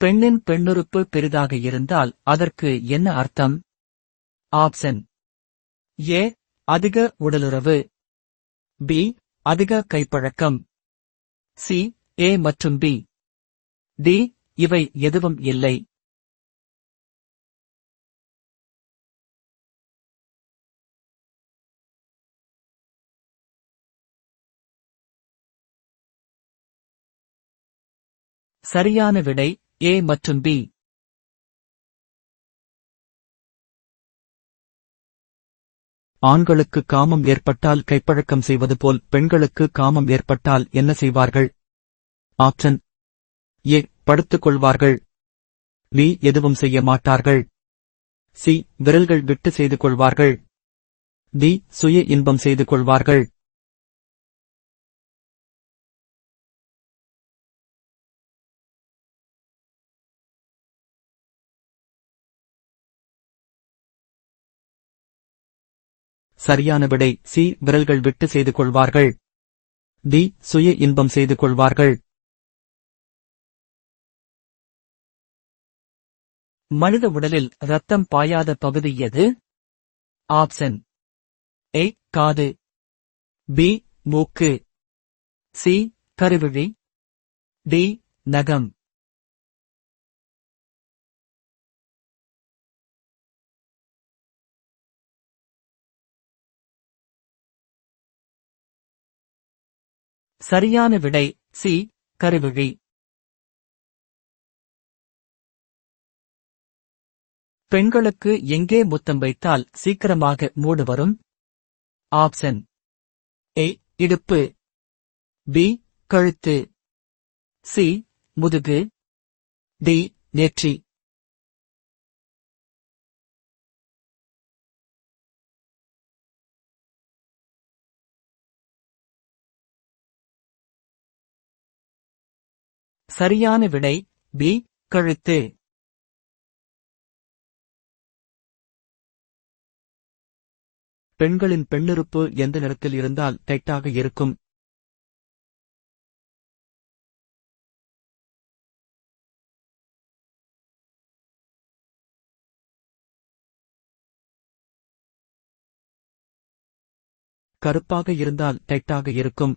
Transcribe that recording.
பெண்ணின் பெண்ணுறுப்பு பெரிதாக இருந்தால் அதற்கு என்ன அர்த்தம்? ஆப்ஷன். ஏ. அதிக உடலுறவு. பி. அதிக கைப்பழக்கம். சி. ஏ மற்றும் பி. டி. இவை எதுவும் இல்லை. சரியான விடை ஏ மற்றும் பி ஆண்களுக்கு காமம் ஏற்பட்டால் கைப்பழக்கம் செய்வது போல் பெண்களுக்கு காமம் ஏற்பட்டால் என்ன செய்வார்கள்? ஆப்ஷன். ஏ. படுத்துக் கொள்வார்கள். பி. எதுவும் செய்ய மாட்டார்கள். சி. விரல்கள் விட்டு செய்து கொள்வார்கள். டி. சுய இன்பம் செய்து கொள்வார்கள். சரியான விடை சி விரல்கள் விட்டு செய்து கொள்வார்கள். டி சுய இன்பம் செய்து கொள்வார்கள். மனித உடலில் ரத்தம் பாயாத பகுதி எது? ஆப்ஷன் ஏ காது பி மூக்கு சி கருவிழி டி நகம். சரியான விடை சி கருவிழி பெண்களுக்கு எங்கே முத்தம் வைத்தால் சீக்கிரமாக மூடு வரும்? ஆப்ஷன் ஏ இடுப்பு. பி கழுத்து. சி முதுகு. டி நெற்றி. சரியான விடை பி கழுத்து. பெண்களின் பெண்ணுறுப்பு எந்த நிறத்தில் இருந்தால் டைட்டாக இருக்கும்? கருப்பாக இருந்தால் டைட்டாக இருக்கும்.